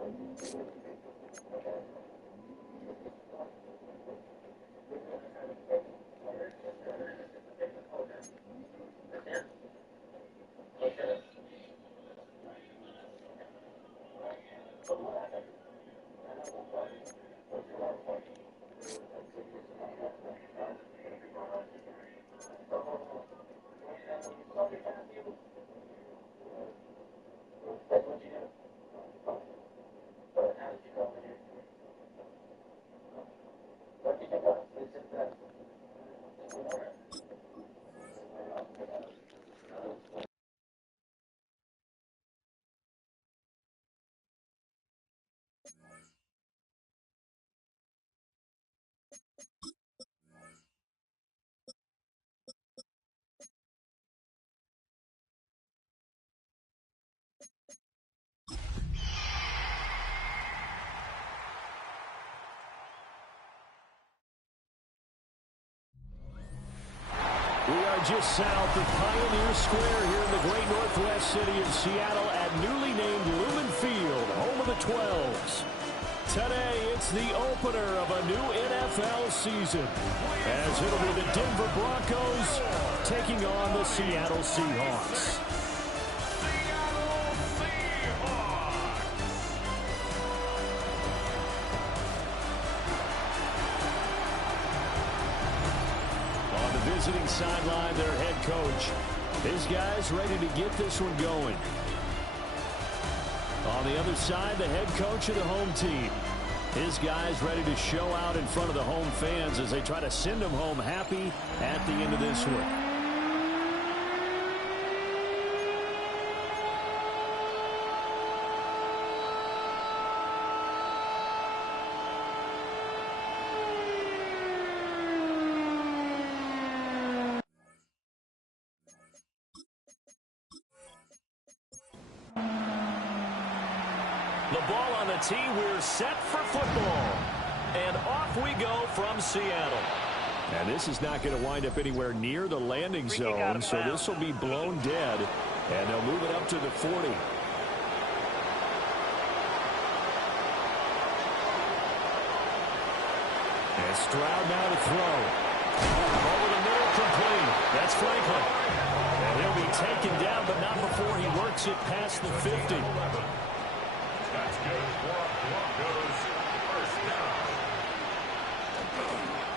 We are just south of Pioneer Square here in the great northwest city of Seattle at newly named Lumen Field, home of the 12s. Today, it's the opener of a new NFL season, as it'll be the Denver Broncos taking on the Seattle Seahawks. Visiting sideline, their head coach. His guys ready to get this one going. On the other side, the head coach of the home team. His guys ready to show out in front of the home fans as they try to send them home happy at the end of this one. The ball on the tee. We're set for football. And off we go from Seattle. And this is not going to wind up anywhere near the landing zone, so this will be blown dead. And they'll move it up to the 40. And Stroud now to throw. Over the middle, complete. That's Franklin. And he'll be taken down, but not before he works it past the 50.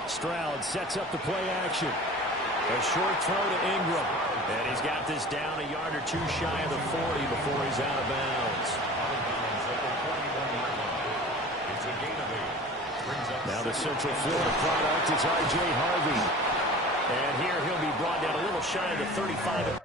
Stroud sets up the play action. A short throw to Ingram. And he's got this down a yard or two shy of the 40 before he's out of bounds. Now the Central Florida product is R.J. Harvey. And here he'll be brought down a little shy of the 35.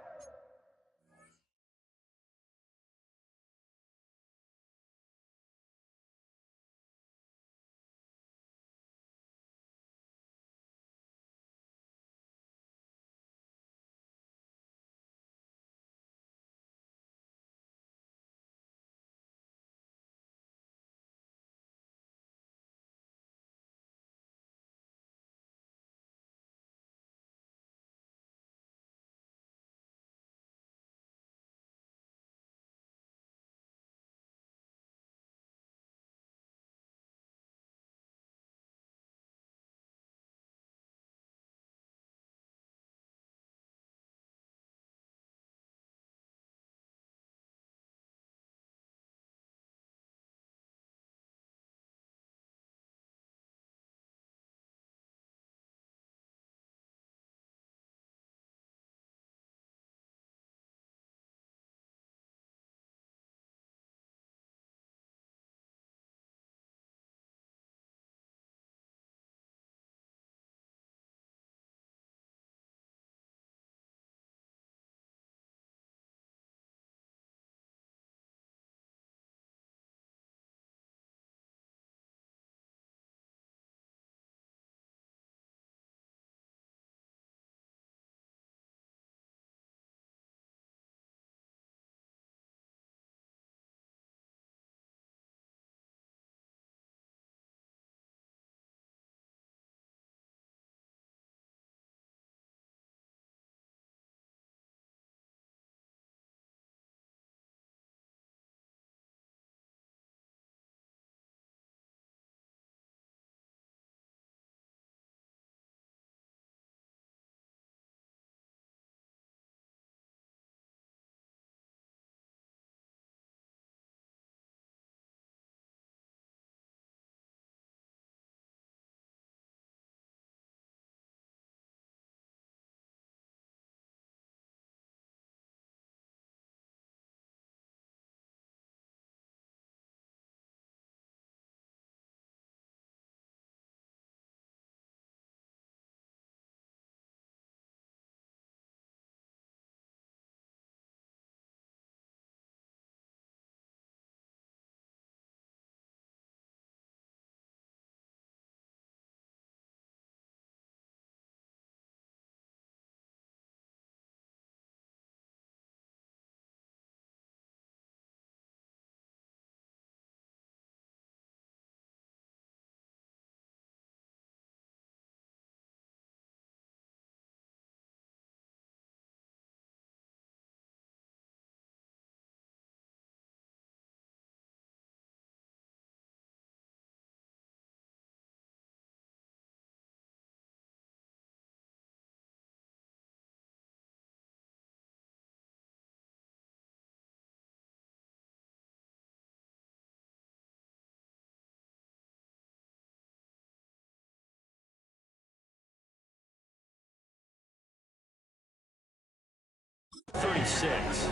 26.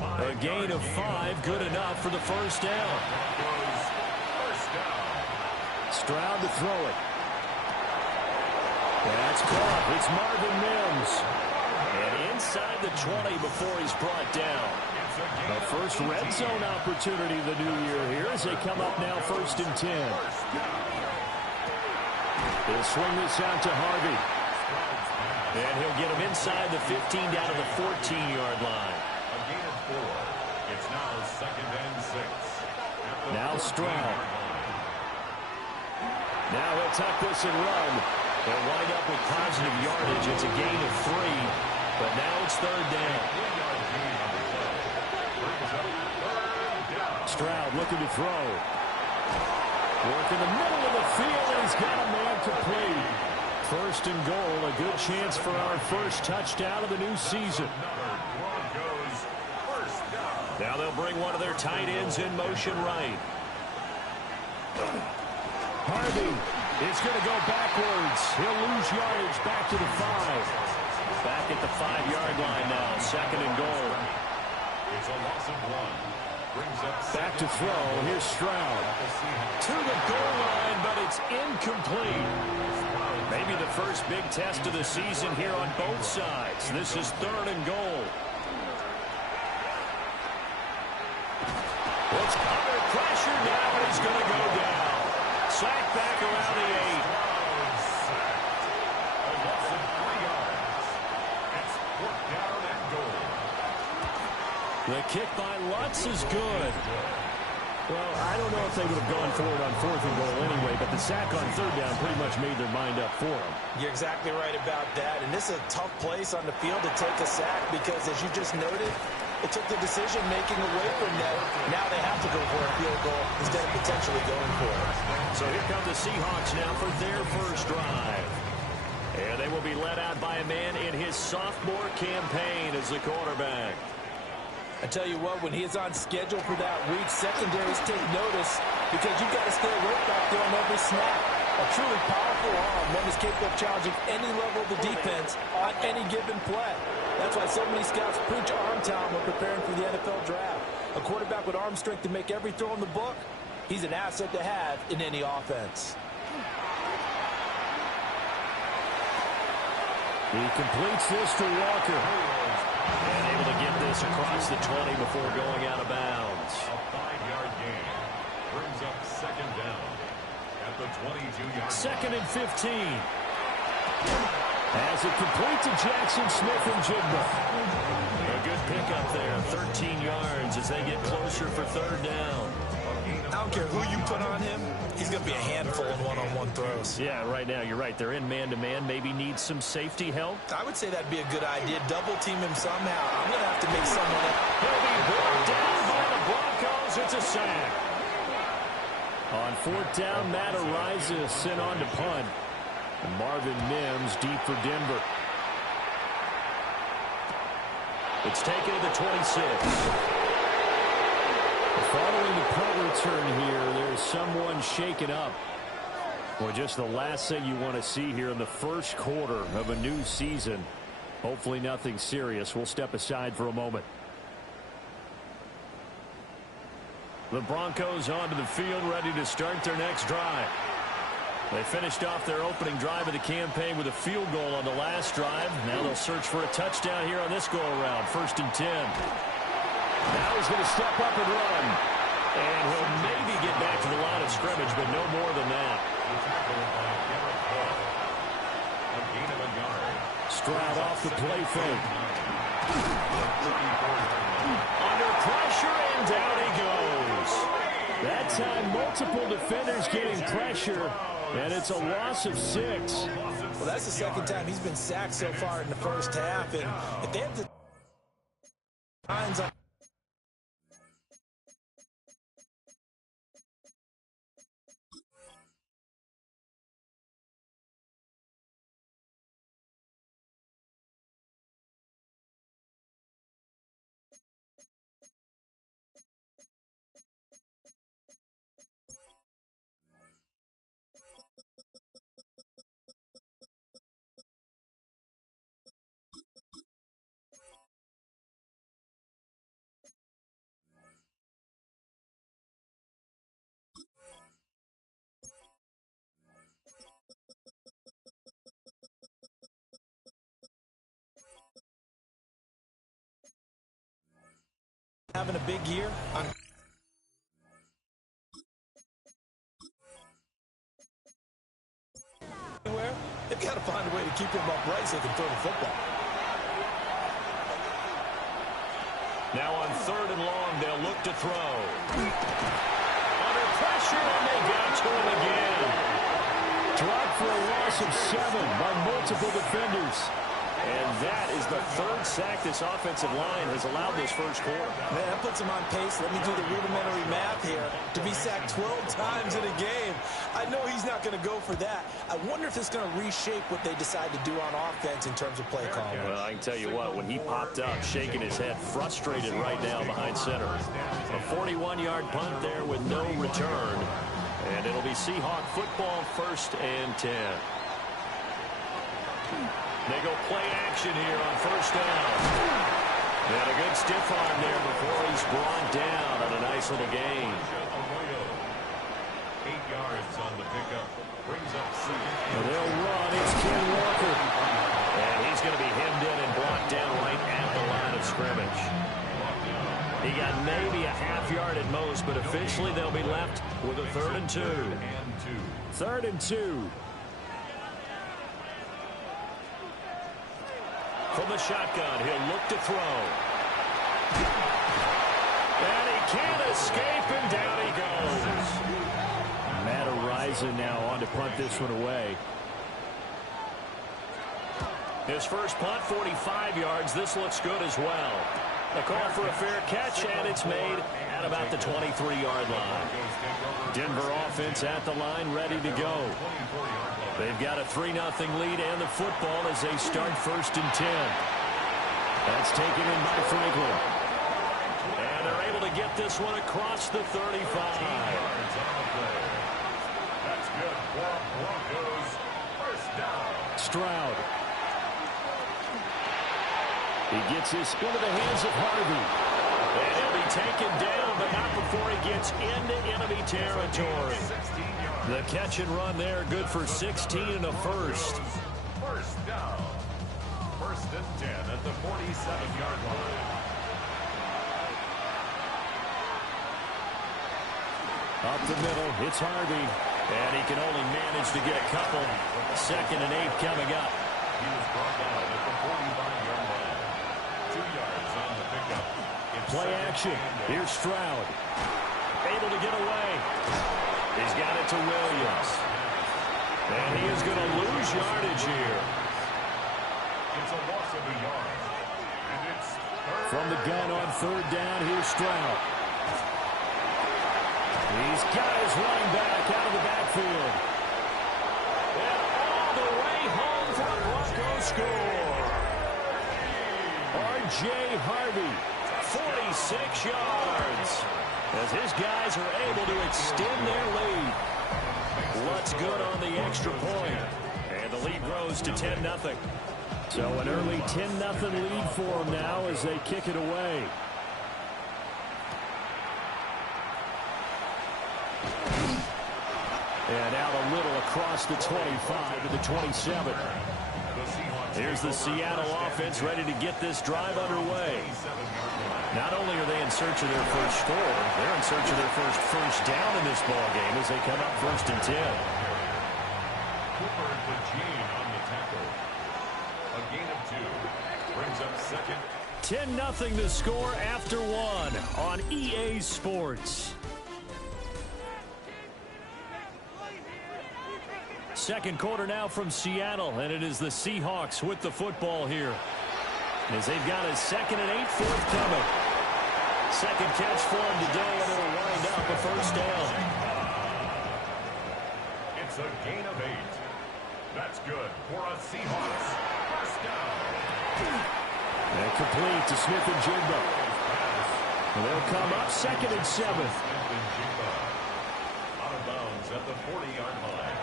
A gain of 5, good enough for the first down. Stroud to throw it. That's caught. It's Marvin Mims. And inside the 20 before he's brought down. The first red zone opportunity of the new year here as they come up now 1st and 10. He'll swing this out to Harvey. And he'll get him inside the 15 down to the 14-yard line. A gain of 4. It's now 2nd and 6. Now Stroud. Now he'll tuck this and run. They'll wind up with positive yardage. It's a gain of 3. But now it's 3rd down. Stroud looking to throw. Work in the middle of the field, and he's got a man complete. 1st and goal, a good chance for our first touchdown of the new season. Now they'll bring one of their tight ends in motion right. Harvey is going to go backwards. He'll lose yardage back to the 5. Back at the 5-yard line now, 2nd and goal. It's a loss of 1. Back to throw. Here's Stroud. To the goal line, but it's incomplete. Maybe the first big test of the season here on both sides. This is 3rd and goal. It's under pressure now, and he's going to go down. Sacked back around the 8. A loss of 3 yards. It's 4th down and goal. The kick by Lutz is good. Well, I don't know if they would have gone for it on 4th and goal anyway, but the sack on 3rd down pretty much made their mind up for them. You're exactly right about that, and this is a tough place on the field to take a sack because, as you just noted, it took the decision-making away from them. Now they have to go for a field goal instead of potentially going for it. So here come the Seahawks now for their first drive. And they will be led out by a man in his sophomore campaign as the quarterback. I tell you what, when he is on schedule for that week, secondaries take notice because you've got to stay alert back there on every snap. A truly powerful arm, one is capable of challenging any level of the defense on any given play. That's why so many scouts preach arm talent when preparing for the NFL draft. A quarterback with arm strength to make every throw in the book, he's an asset to have in any offense. He completes this to Walker. And able to get this across the 20 before going out of bounds. A 5-yard gain brings up 2nd down at the 22-yard line. 2nd and 15. As it complete to Jackson Smith and Jigba. A good pickup there, 13 yards as they get closer for 3rd down. I don't care who you put on him, he's going to be a handful in one-on-one throws. Yeah, right now you're right. They're in man-to-man, maybe need some safety help. I would say that'd be a good idea. Double team him somehow. I'm going to have to make someone up. He'll be brought down by the Broncos. It's a sack. On 4th down, Matt Araiza sent on to punt. And Marvin Mims deep for Denver. It's taken to the 26. Following the punt return here, there's someone shaken up. Well, just the last thing you want to see here in the first quarter of a new season. Hopefully nothing serious. We'll step aside for a moment. The Broncos onto the field, ready to start their next drive. They finished off their opening drive of the campaign with a field goal on the last drive. Now they'll search for a touchdown here on this go-around. 1st and 10. Now he's going to step up and run. And he'll maybe get back to the line of scrimmage, but no more than that. Stroud off the play fake. Under pressure, and down he goes. That time, multiple defenders getting pressure, and it's a loss of 6. Well, that's the 2nd time he's been sacked so far in the first half, and if they have the lines on having a big year, they've got to find a way to keep him upright so they can throw the football. Now on 3rd and long, they'll look to throw. Under pressure, and they got to him again. Dropped for a loss of 7 by multiple defenders. And that is the 3rd sack this offensive line has allowed this first quarter. Man, that puts him on pace. Let me do the rudimentary math here. To be sacked 12 times in a game, I know he's not going to go for that. I wonder if it's going to reshape what they decide to do on offense in terms of play calling. Well, I can tell you what, when he popped up, shaking his head, frustrated right now behind center. A 41-yard punt there with no return. And it'll be Seahawk football, 1st and 10. They go play action here on 1st down. And a good stiff arm there before he's brought down on a nice little gain. 8 yards on the pickup. Brings up 7. They'll run. It's Ken Walker. And he's going to be hemmed in and brought down right at the line of scrimmage. He got maybe a half yard at most, but officially they'll be left with a 3rd and 2. 3rd and 2. From the shotgun, he'll look to throw. And he can't escape, and down he goes. Matt Araiza now on to punt this one away. His first punt, 45 yards. This looks good as well. A call for a fair catch, and it's made at about the 23-yard line. Denver offense at the line, ready to go. They've got a 3-0 lead and the football as they start 1st and 10. That's taken in by Franklin. And they're able to get this one across the 35. That's good for Broncos. 1st down. Stroud. He gets his into the hands of Harvey. And he'll be taken down, but not before he gets into enemy territory. The catch and run there, good for 16 and a first. 1st down. 1st and 10 at the 47-yard line. Up the middle, it's Harvey. And he can only manage to get a couple. 2nd and 8 coming up. He was brought down at the 45-yard line. 2 yards on the pickup. Play action. Here's Stroud. Able to get away. He's got it to Williams. And he is going to lose yardage here. It's a loss of a yard. And it's From the gun on 3rd down, here's Stroud. He's got his running back out of the backfield. And all the way home for a Broncos score. R.J. Harvey, 46 yards. As his guys are able to extend their lead. What's good on the extra point? And the lead grows to 10-0. So an early 10-0 lead for them now as they kick it away. And out a little across the 25 to the 27. Here's the Seattle offense ready to get this drive underway. Not only are they in search of their first score, they're in search of their first down in this ball game as they come up 1st and 10. Cooper the Gene on the tackle. A gain of 2. Brings up 2nd. 10-0 the score after 1 on EA Sports. Second quarter now from Seattle, and it is the Seahawks with the football here. As they've got a 2nd and 8 forthcoming. Second catch for him today, and it'll wind up a 1st down. It's a gain of 8. That's good for a Seahawks 1st down. And complete to Smith and Jigba. They'll come up 2nd and 7. Out of bounds at the 40-yard line.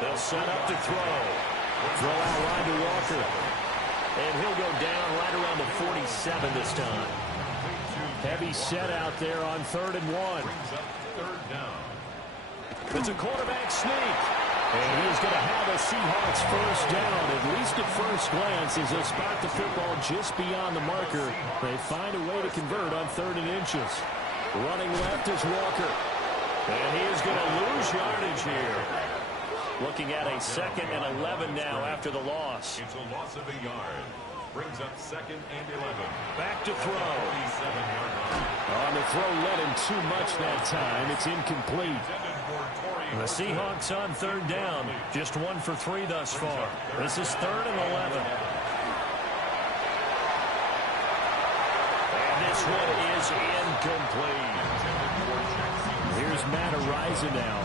They'll set up to throw. Throw out wide to Walker. And he'll go down right around the 47 this time. Heavy set out there on 3rd and 1. Brings up 3rd down. It's a quarterback sneak. And he is going to have a Seahawks first down, at least at first glance, as they spot the football just beyond the marker. They find a way to convert on 3rd and inches. Running left is Walker. And he is going to lose yardage here. Looking at a 2nd and 11 now after the loss. It's a loss of a yard. Brings up 2nd and 11. Back to throw. 47-yard line. On the throw, let him too much that time. It's incomplete. The Seahawks on 3rd down. Just 1 for 3 thus far. This is 3rd and 11. And this one is incomplete. Here's Matt Ariza now.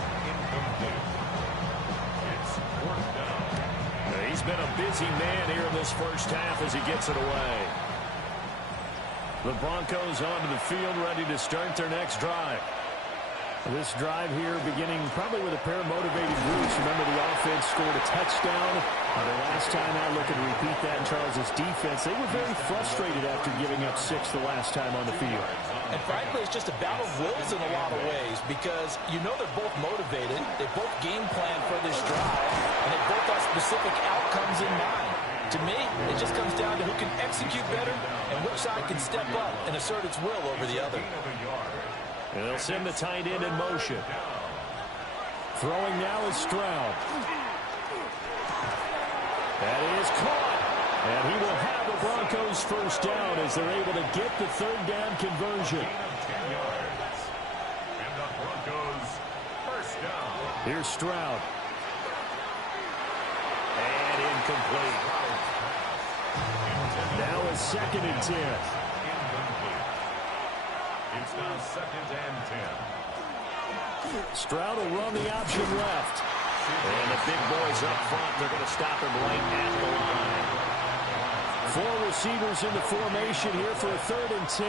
He's been a busy man here in this first half as he gets it away. The Broncos onto the field, ready to start their next drive. This drive here beginning probably with a pair of motivated groups. Remember, the offense scored a touchdown. The last time out, looking to repeat that in Charles' defense. They were very frustrated after giving up 6 the last time on the field. And frankly, it's just a battle of wills in a lot of ways because you know they're both motivated. They both game plan for this drive, and they both have specific outcomes in mind. To me, it just comes down to who can execute better and which side can step up and assert its will over the other. And they'll send the tight end in motion. Throwing now is Stroud. That is caught. And he will have the Broncos first down as they're able to get the 3rd down conversion. And the Broncos first down. Here's Stroud. And incomplete. Now is 2nd and 10. It's now 2nd and 10. Stroud will run the option left. And the big boys up front, they're going to stop him right at the line. 4 receivers in the formation here for a 3rd and 10.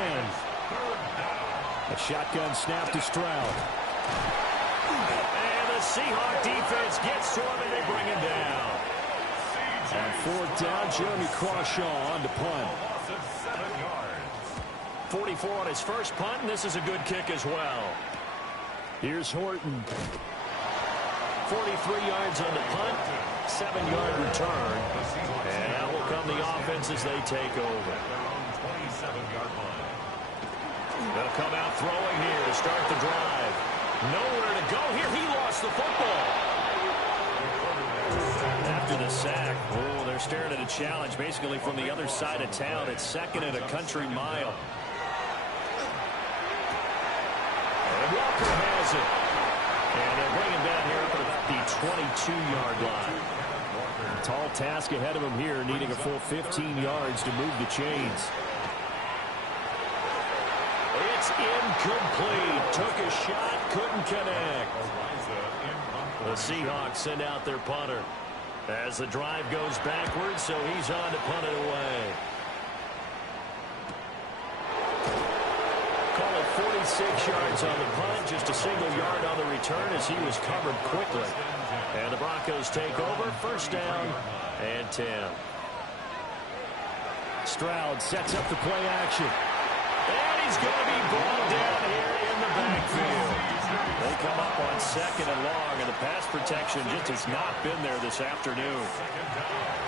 A shotgun snap to Stroud. And the Seahawk defense gets to him and they bring him down. On 4th down, Jeremy Crawshaw on to punt. 44 on his first punt, and this is a good kick as well. Here's Horton. 43 yards on the punt, 7-yard return. And now will come the offense as they take over. They'll come out throwing here to start the drive. Nowhere to go here. He lost the football. After the sack, oh, they're staring at a challenge basically from the other side of town. It's 2nd and a country mile. Walker has it. And they'll bring him down here up at the 22-yard line. Tall task ahead of him here, needing a full 15 yards to move the chains. It's incomplete. Took a shot, couldn't connect. The Seahawks send out their punter as the drive goes backwards, so he's on to punt it away. Call it 46 yards on the punt, just a single yard on the return as he was covered quickly. And the Broncos take over, first down and 10. Stroud sets up the play action. And he's going to be brought down here in the backfield. They come up on 2nd and long, and the pass protection just has not been there this afternoon.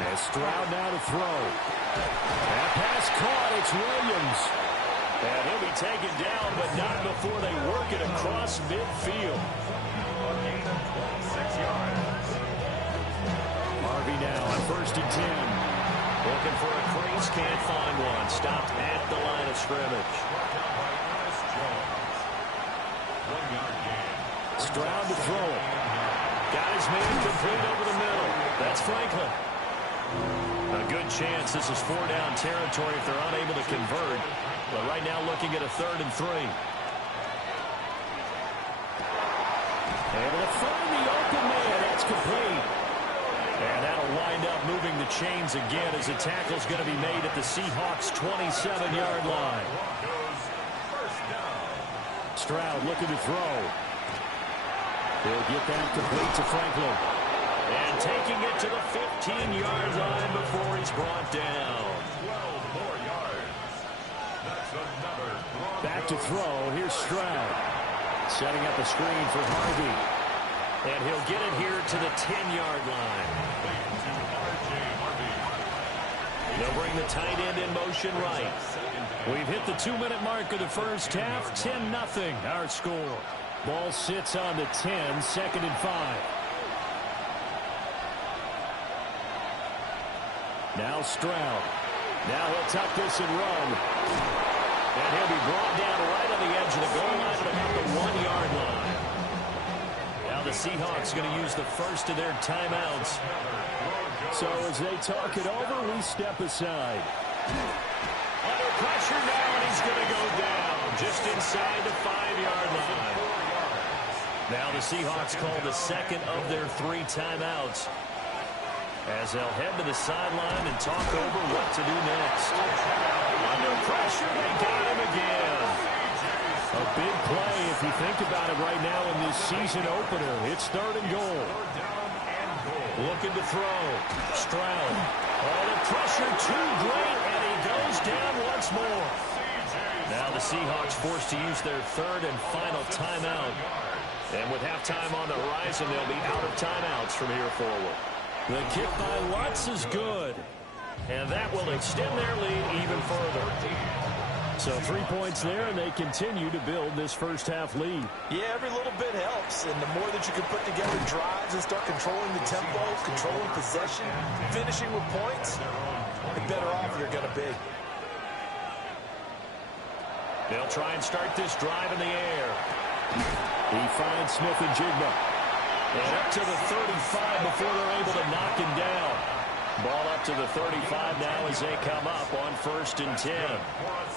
And Stroud now to throw. That pass caught. It's Williams. And he'll be taken down, but not before they work it across midfield. Harvey now on 1st and 10. Looking for a crease, can't find one. Stopped at the line of scrimmage. Stroud to throw it. Got his man complete over the middle. That's Franklin. A good chance this is 4-down territory if they're unable to convert. But right now looking at a 3rd and 3. Able to find the open man. That's complete. And that'll wind up moving the chains again as the tackle's going to be made at the Seahawks' 27-yard line. Stroud looking to throw. He'll get that complete to Franklin. And taking it to the 15-yard line before he's brought down. 12 more yards. That's another. Back to throw. Here's Stroud. Setting up a screen for Harvey. And he'll get it here to the 10-yard line. They'll bring the tight end in motion right. We've hit the 2-minute mark of the first half. 10-0 our score. Ball sits on the 10, 2nd and 5. Now Stroud. Now he'll tuck this and run. And he'll be brought down right on the edge of the goal line at about the 1-yard line. Now the Seahawks going to use the first of their timeouts. So as they talk it over, we step aside. Under pressure now, and he's going to go down just inside the 5-yard line. Now the Seahawks call the second of their 3 timeouts, as they'll head to the sideline and talk over what to do next. Under pressure, they got him again. A big play if you think about it right now in this season opener. It's 3rd and goal. Looking to throw. Stroud. Oh, the pressure too great, and he goes down once more. Now the Seahawks forced to use their 3rd and final timeout. And with halftime on the horizon, they'll be out of timeouts from here forward. The kick by Lutz is good. And that will extend their lead even further. So 3 points there, and they continue to build this first half lead. Yeah, every little bit helps. And the more that you can put together drives and start controlling the tempo, controlling possession, finishing with points, the better off you're going to be. They'll try and start this drive in the air. He finds Smith and Jigba. And up to the 35 before they're able to knock him down. Ball up to the 35 now as they come up on 1st and 10.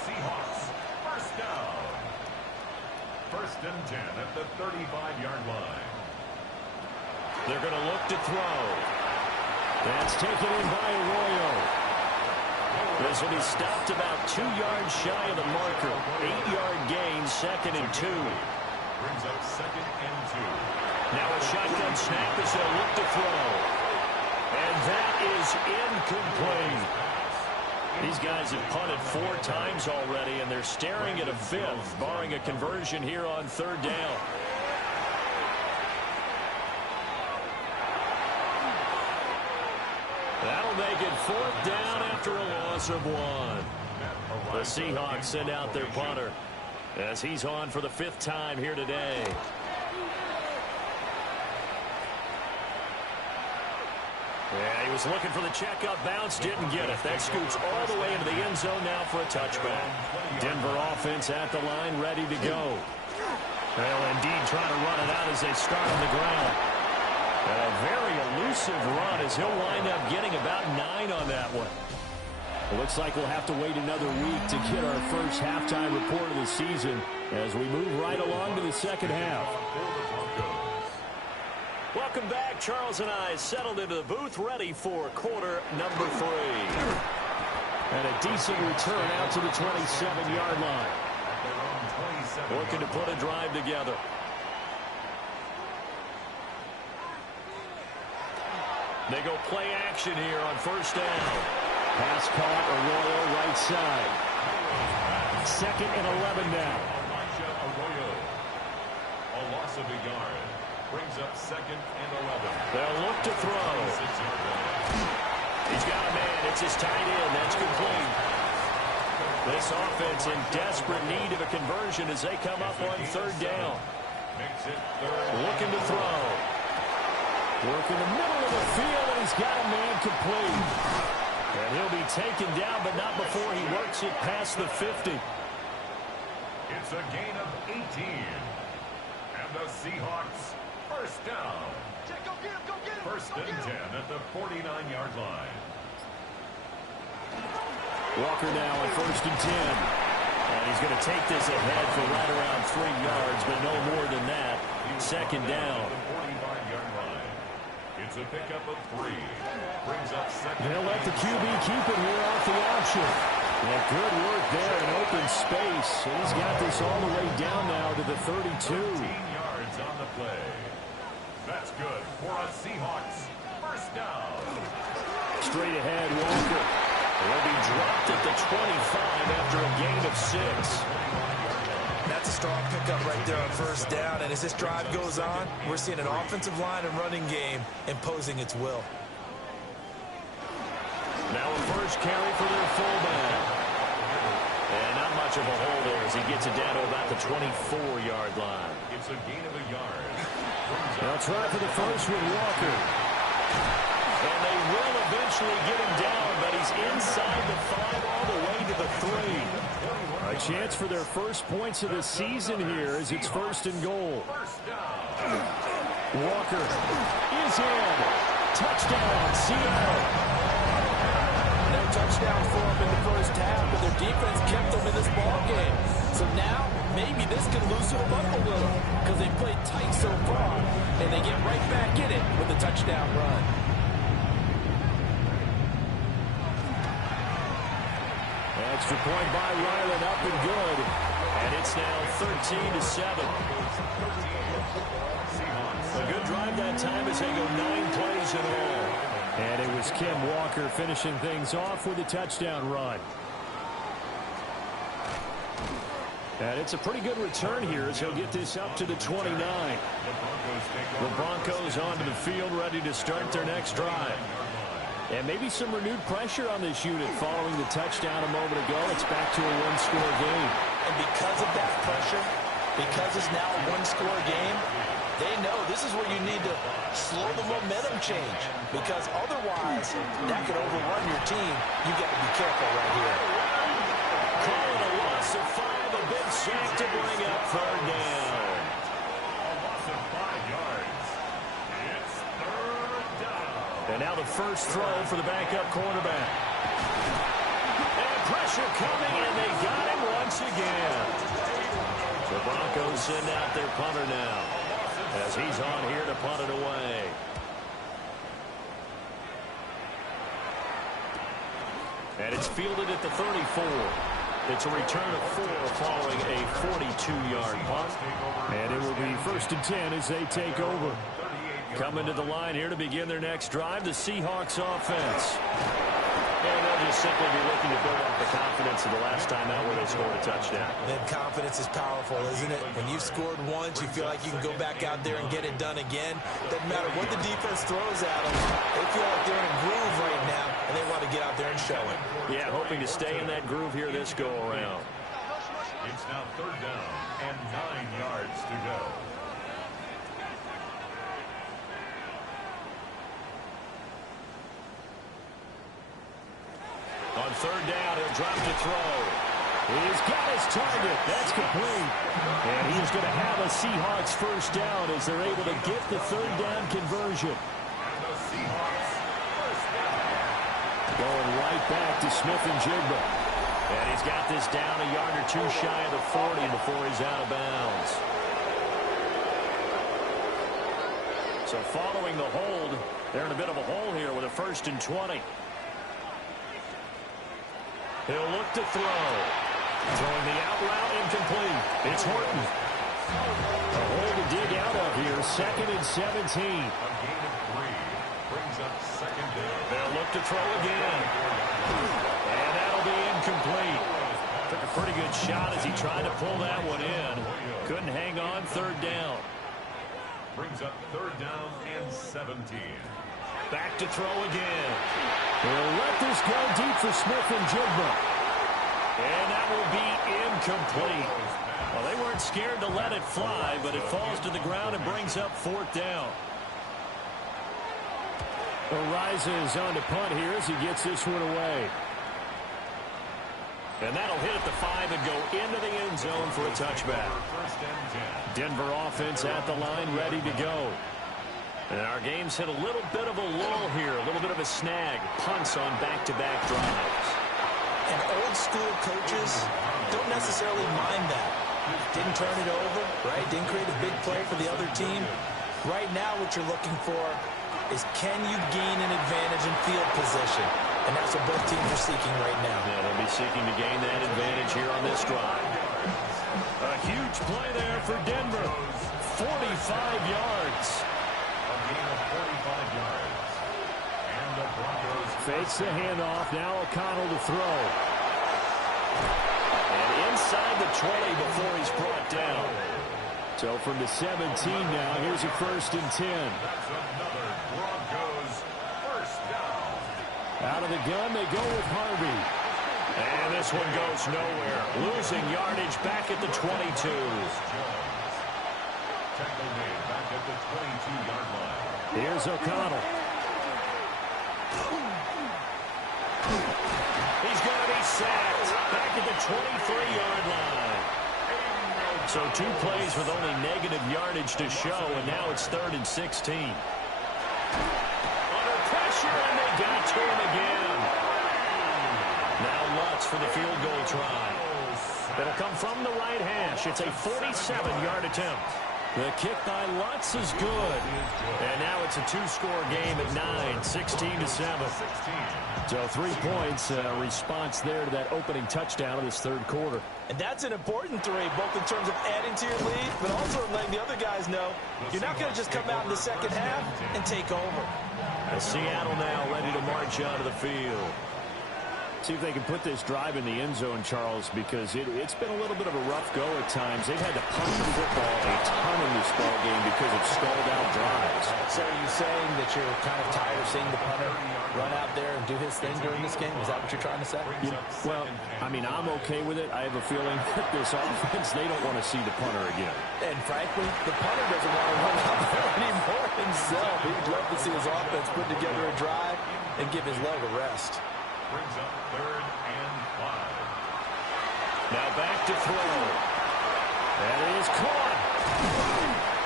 Seahawks, first down. 1st and 10 at the 35-yard line. They're going to look to throw. That's taken in by Arroyo. This will be stopped about 2 yards shy of the marker. 8-yard gain, 2nd and 2. Brings up 2nd and 2. Now a shotgun snap as they'll look to throw. And that is incomplete. These guys have punted 4 times already, and they're staring at a 5th, barring a conversion here on 3rd down. That'll make it 4th down after a loss of 1. The Seahawks send out their punter as he's on for the 5th time here today. Yeah, he was looking for the checkup bounce, didn't get it. That scoots all the way into the end zone now for a touchback. Denver offense at the line, ready to go. Well, indeed, trying to run it out as they start on the ground. And a very elusive run as he'll wind up getting about 9 on that one. It looks like we'll have to wait another week to get our first halftime report of the season as we move right along to the second half. Welcome back. Charles and I settled into the booth, ready for quarter number 3. And a decent return out to the 27-yard line. Looking to put a drive together. They go play action here on 1st down. Pass caught, Arroyo right side. 2nd and 11 now. Arroyo. A loss of a yard. Brings up 2nd and 11. They'll look to throw. He's got a man. It's his tight end. That's complete. This offense in desperate need of a conversion as they come up on 3rd down. Looking to throw. Work in the middle of the field, and he's got a man complete. And he'll be taken down, but not before he works it past the 50. It's a gain of 18. And the Seahawks, 1st down. 1st and 10 at the 49-yard line. Walker now on 1st and 10. And he's going to take this ahead for right around 3 yards, but no more than that. 2nd down. It's a pickup of 3. Brings up 2nd. They'll let the QB keep it here off the option. Yeah, good work there in open space. He's got this all the way down now to the 32. 13 yards on the play. That's good for a Seahawks 1st down. Straight ahead, Walker. He'll be dropped at the 25 after a gain of 6. Now That's a strong pickup right there on first down. And as this drive goes on, we're seeing an offensive line and running game imposing its will. Now a first carry for their fullback. And not much of a hole there as he gets it down to about the 24-yard line. It's a gain of a yard. They'll try for the first with Walker. And they will eventually get him down, but he's inside the 5 all the way to the 3. A chance for their first points of the season here as it's first and goal. Walker is in. Touchdown, Seattle. No touchdowns for them in the first half, but their defense kept them in this ball game. So now, maybe this can loosen them up a little because they played tight so far, and they get right back in it with a touchdown run. Extra point by Ryland, up and good. And it's now 13-7. A good drive that time as they go 9 plays in all. And it was Kim Walker finishing things off with a touchdown run. And it's a pretty good return here as he'll get this up to the 29. The Broncos onto the field ready to start their next drive. And maybe some renewed pressure on this unit following the touchdown a moment ago. It's back to a one-score game. And because of that pressure, because it's now a one-score game, they know this is where you need to slow the momentum change. Because otherwise, that could overrun your team. You got to be careful right here. Calling a loss of 5, a big sack to bring up third down. A loss of 5 yards. It's third down. And now the first throw for the backup quarterback. And pressure coming, and they got him once again. The Broncos send out their punter now as he's on here to punt it away. And it's fielded at the 34. It's a return of 4 following a 42-yard punt. And it will be first and 10 as they take over. Coming to the line here to begin their next drive, the Seahawks offense. And they'll just simply be looking to build up the confidence of the last time out where they scored a touchdown. Then confidence is powerful, isn't it? When you've scored once, you feel like you can go back out there and get it done again. Doesn't matter what the defense throws at them. They feel like they're in a groove right now, and they want to get out there and show it. Yeah, hoping to stay in that groove here this go-around. It's now third down and 9 yards to go. On third down, he'll drop to throw. He's got his target. That's complete. And he's going to have a Seahawks first down as they're able to get the third down conversion. And the Seahawks first down. Going right back to Smith and Jigba. And he's got this down a yard or 2 shy of the 40 before he's out of bounds. So following the hold, they're in a bit of a hole here with a first and 20. He'll look to throw. Throwing the out route, incomplete. It's Horton. A hole to dig out of here. Second and 17. A gain of 3 brings up second down. They'll look to throw again. And that'll be incomplete. Took a pretty good shot as he tried to pull that one in. Couldn't hang on. Third down. Brings up third down and 17. Back to throw again. He'll let this go deep for Smith and Jigba. And that will be incomplete. Well, they weren't scared to let it fly, but it falls to the ground and brings up fourth down. Ariza is on to punt here as he gets this one away. And that'll hit at the 5 and go into the end zone for a touchback. Denver offense at the line, ready to go. And our game's hit a little bit of a lull here, a little bit of a snag. Punts on back-to-back drives. And old-school coaches don't necessarily mind that. Didn't turn it over, right? Didn't create a big play for the other team. Right now what you're looking for is can you gain an advantage in field position? And that's what both teams are seeking right now. Yeah, they'll be seeking to gain that advantage here on this drive. A huge play there for Denver. 45 yards. A gain of 45 yards. And the Broncos fakes the handoff. Now O'Connell to throw. And inside the 20 before he's brought down. So from the 17 now, here's a 1st and 10. That's another Broncos first down. Out of the gun, they go with Harvey. And this one goes nowhere. Losing yardage back at the 22. Tackle made back at the 22-yard line. Here's O'Connell. He's going to be sacked back at the 23-yard line. So 2 plays with only negative yardage to show, and now it's 3rd and 16. Under pressure, and they got to him again. Now Lutz for the field goal try. It'll come from the right hash. It's a 47-yard attempt. The kick by Lutz is good. And now it's a 2-score game at 9, 16-7. So 3 points, response there to that opening touchdown of this 3rd quarter. And that's an important 3, both in terms of adding to your lead, but also letting the other guys know you're not going to just come out in the second half and take over. And Seattle now ready to march out of the field. See if they can put this drive in the end zone, Charles, because it's been a little bit of a rough go at times. They've had to punt the football a ton in this ball game because of stalled-out drives. So are you saying that you're kind of tired of seeing the punter run out there and do his thing during this game? Is that what you're trying to say? Yeah, well, I mean, I'm okay with it. I have a feeling that this offense, they don't want to see the punter again. And frankly, the punter doesn't want to run out there anymore himself. He'd love to see his offense put together a drive and give his leg a rest. Brings up 3rd and 5. Now back to throw. That is caught.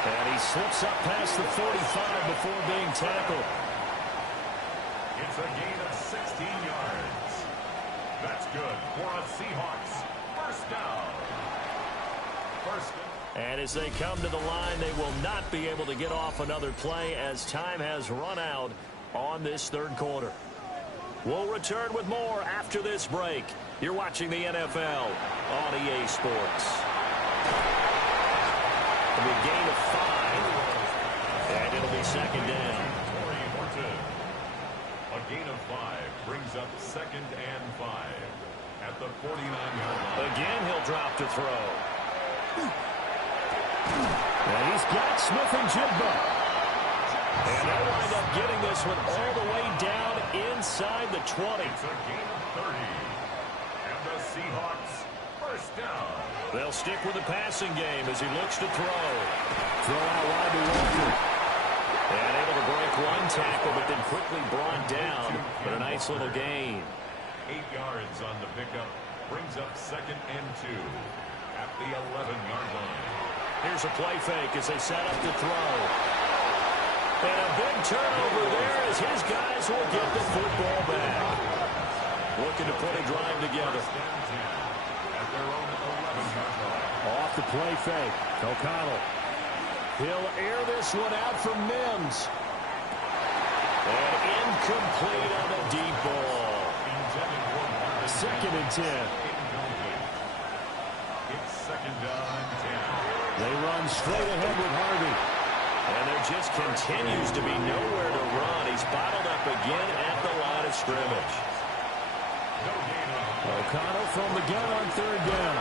And he slips up past the 45 before being tackled. It's a gain of 16 yards. That's good for a Seahawks first down. And as they come to the line, they will not be able to get off another play as time has run out on this 3rd quarter. We'll return with more after this break. You're watching the NFL on EA Sports. It'll be a gain of 5, and it'll be 2nd down. A gain of 5 brings up 2nd and 5 at the 49-yard line. Again, he'll drop to throw. And he's got Smith-Njigba. And they'll wind up getting this one all the way down inside the 20. It's a gain of 30. And the Seahawks first down. They'll stick with the passing game as he looks to throw. Throw out wide to Walker. And able to break one tackle, but then quickly brought down. But a nice little gain. 8 yards on the pickup. Brings up 2nd and 2 at the 11-yard line. Here's a play fake as they set up to throw. And a big turnover there as his guys will get the football back. Looking to put a drive together. At their own 11-yard line. Off the play fake. O'Connell. He'll air this one out from Mims. And incomplete on a deep ball. 2nd and 10. It's 2nd down and 10. They run straight ahead with Harvey. And there just continues to be nowhere to run. He's bottled up again at the line of scrimmage. O'Connell from the gun on 3rd down.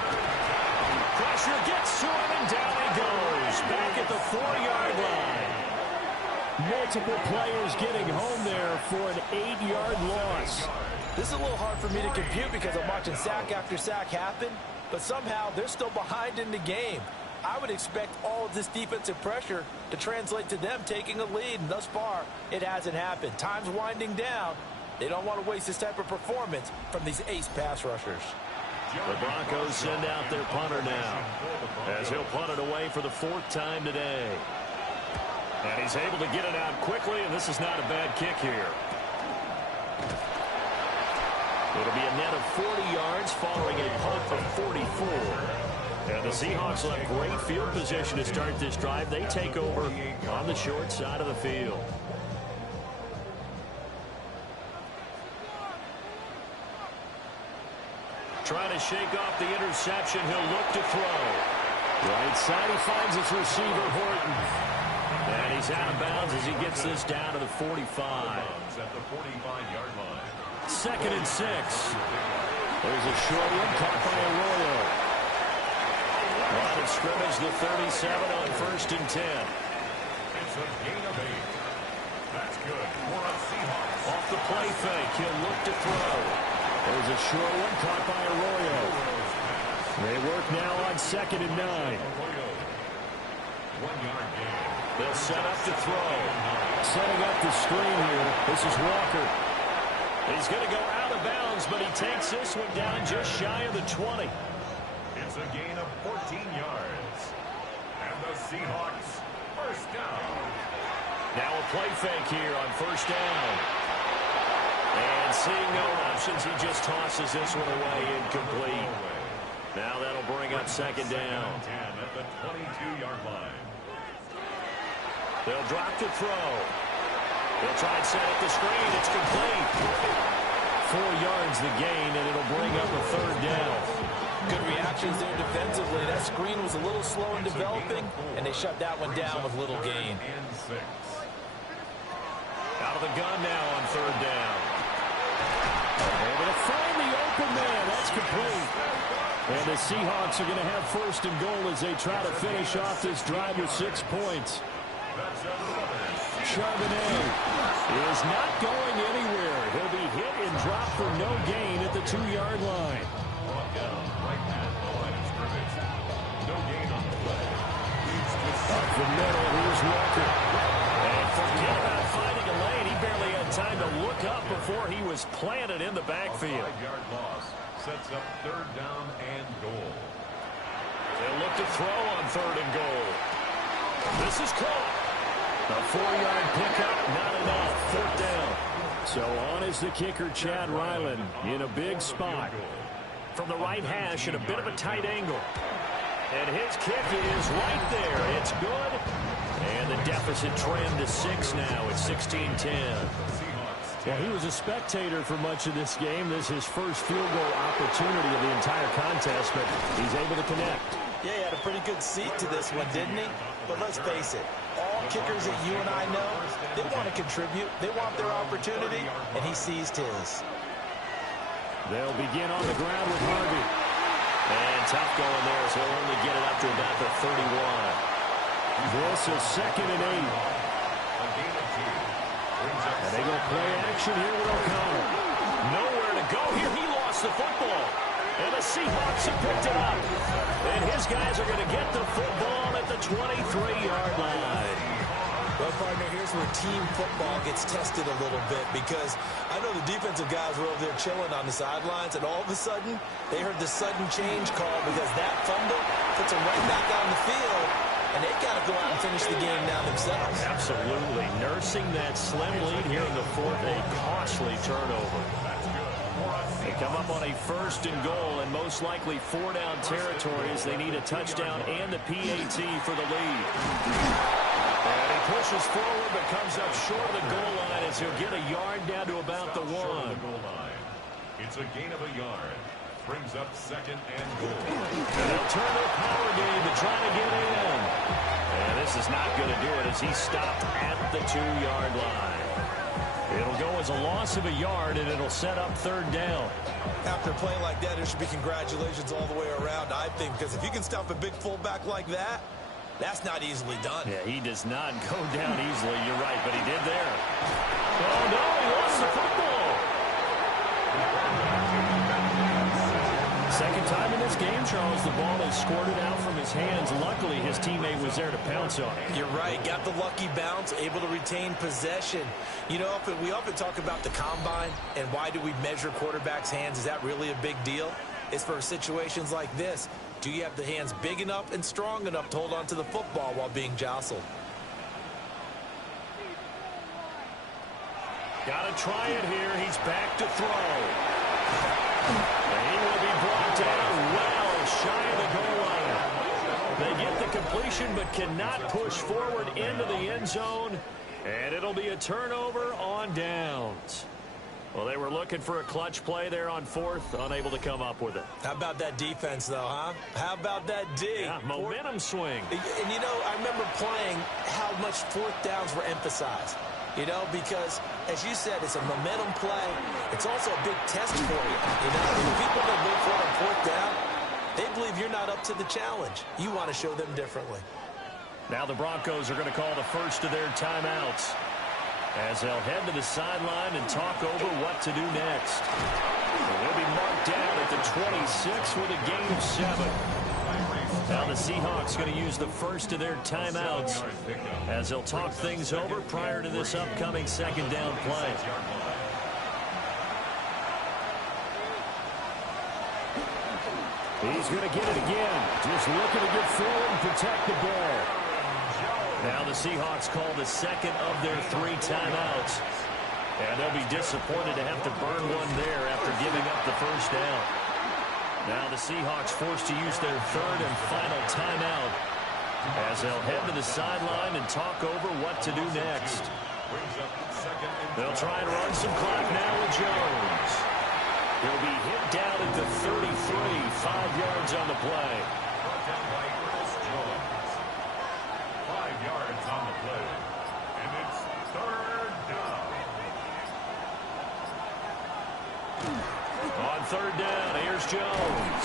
Pressure gets to him, and down he goes. Back at the 4-yard line. Multiple players getting home there for an 8-yard loss. This is a little hard for me to compute because I'm watching sack after sack happen, but somehow they're still behind in the game. I would expect all of this defensive pressure to translate to them taking a lead, and thus far, it hasn't happened. Time's winding down. They don't want to waste this type of performance from these ace pass rushers. The Broncos send out their punter now, as he'll punt it away for the 4th time today. And he's able to get it out quickly, and this is not a bad kick here. It'll be a net of 40 yards following a punt of 44. And the Seahawks will have great field position to start this drive. They take over on the short side of the field. Trying to shake off the interception. He'll look to throw. Right side, he finds his receiver, Horton. And he's out of bounds as he gets this down to the 45. At the 45-yard line. 2nd and 6. There's a short one caught by Arroyo. Line of scrimmage, the 37 on 1st and 10. It's a gain of 8. That's good for a Seahawks. Off the play fake, he'll look to throw. There's a short one caught by Arroyo. They work now on 2nd and 9. 1-yard gain. They'll set up to throw. Setting up the screen here. This is Walker. He's going to go out of bounds, but he takes this one down just shy of the 20. It's a gain of 14 yards. And the Seahawks first down. Now a play fake here on 1st down. And seeing no options, he just tosses this one away incomplete. Now that'll bring up 2nd down. 10 at the 22-yard line. They'll drop to throw. They'll try and set up the screen. It's complete. 4 yards the gain, and it'll bring up a 3rd down. Good reactions there defensively. That screen was a little slow in developing, and they shut that one down with little gain. Out of the gun now on 3rd down. Able to find the open man. That's complete. And the Seahawks are going to have 1st and goal as they try to finish off this drive with 6 points. Charbonnet is not going anywhere. He'll be hit and dropped for no gain at the 2-yard line. Brought down right at the line of scrimmage. No gain on the play. Up the middle, here's Walker. And forget about finding a lane. He barely had time to look up before he was planted in the backfield. A 5-yard loss sets up 3rd down and goal. They'll look to throw on 3rd and goal. This is caught. A 4-yard pickup, not enough. 4th down. So on is the kicker, Chad Ryland, in a big spot. From the right hash at a bit of a tight angle. And his kick is right there. It's good. And the deficit trend to 6 now. It's 16-10. Well, he was a spectator for much of this game. This is his first field goal opportunity of the entire contest, but he's able to connect. Yeah, he had a pretty good seat to this one, didn't he? But let's face it, all kickers that you and I know, they want to contribute. They want their opportunity, and he seized his. They'll begin on the ground with Harvey. And tough going there, so he'll only get it up to about the 31. This is 2nd and 8. And they go play action here with O'Connell. Nowhere to go here. He lost the football. And the Seahawks have picked it up. And his guys are going to get the football at the 23-yard line. Well, partner, here's where team football gets tested a little bit, because I know the defensive guys were over there chilling on the sidelines, and all of a sudden, they heard the sudden change call because that fumble puts them right back on the field, and they've got to go out and finish the game now themselves. Absolutely. Nursing that slim lead here in the 4th, a costly turnover. They come up on a 1st and goal, and most likely 4-down territory as they need a touchdown and the PAT for the lead. And he pushes forward but comes up short of the goal line as he'll get a yard down to about the 1. It's a gain of a yard. Brings up 2nd and goal. And they'll turn their power game to try to get in. And this is not going to do it as he stopped at the 2-yard line. It'll go as a loss of a yard, and it'll set up 3rd down. After a play like that, there should be congratulations all the way around, I think, because if you can stop a big fullback like that, that's not easily done. Yeah, he does not go down easily. You're right, but he did there. Oh, no, he lost the football. Second time in this game, Charles, the ball is squirted out from his hands. Luckily, his teammate was there to pounce on it. You're right. Got the lucky bounce, able to retain possession. You know, we often talk about the combine and why do we measure quarterbacks' hands. Is that really a big deal? It's for situations like this. Do you have the hands big enough and strong enough to hold on to the football while being jostled? Got to try it here. He's back to throw. And he will be brought down well shy of the goal line. They get the completion but cannot push forward into the end zone. And it'll be a turnover on downs. Well, they were looking for a clutch play there on 4th, unable to come up with it. How about that defense, though, huh? How about that D? Yeah, momentum swing. And, you know, I remember playing how much 4th downs were emphasized. You know, because, as you said, it's a momentum play. It's also a big test for you. You know, if people don't go for it on 4th down, They believe you're not up to the challenge. You want to show them differently. Now the Broncos are going to call the first of their timeouts as they'll head to the sideline and talk over what to do next. They'll be marked down at the 26 with a gain of 7. Now the Seahawks going to use the first of their timeouts as they'll talk things over prior to this upcoming second down play. He's going to get it again. Just looking to get forward and protect the ball. Now the Seahawks call the second of their 3 timeouts. And they'll be disappointed to have to burn one there after giving up the first down. Now the Seahawks forced to use their 3rd and final timeout as they'll head to the sideline and talk over what to do next. They'll try and run some clock now with Jones. He'll be hit down at the 33, 5 yards on the play. 5 yards on the play, and it's 3rd down. On 3rd down, here's Jones.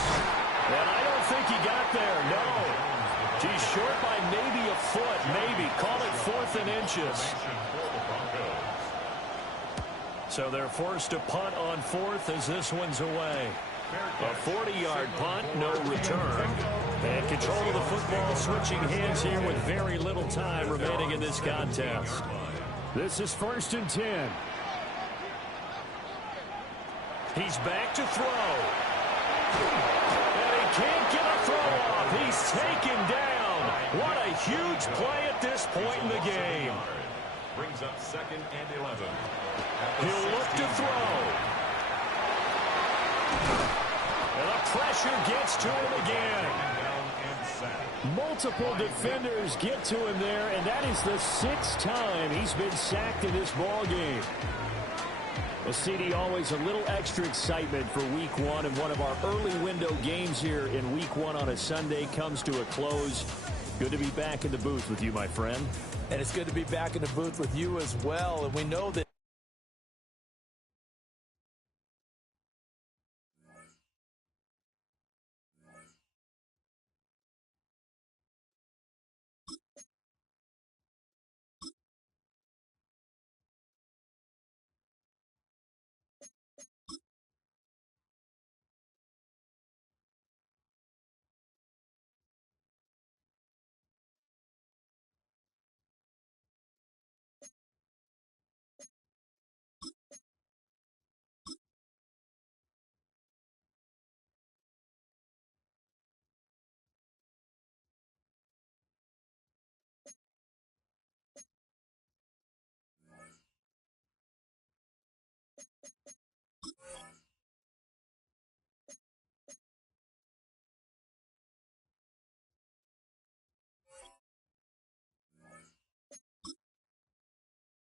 And I don't think he got there, no. He's short by maybe a foot, maybe. Call it 4th and inches. So they're forced to punt on 4th as this one's away. A 40-yard punt, no return. And control of the football switching hands here with very little time remaining in this contest. This is 1st and 10. He's back to throw. And he can't get a throw off. He's taken down. What a huge play at this point in the game. Brings up 2nd and 11. He'll look to throw. And the pressure gets to him again. Multiple defenders get to him there, and that is the 6th time he's been sacked in this ball game. Well, CD, always a little extra excitement for Week 1, and one of our early window games here in Week 1 on a Sunday comes to a close. Good to be back in the booth with you, my friend. And it's good to be back in the booth with you as well. And we know that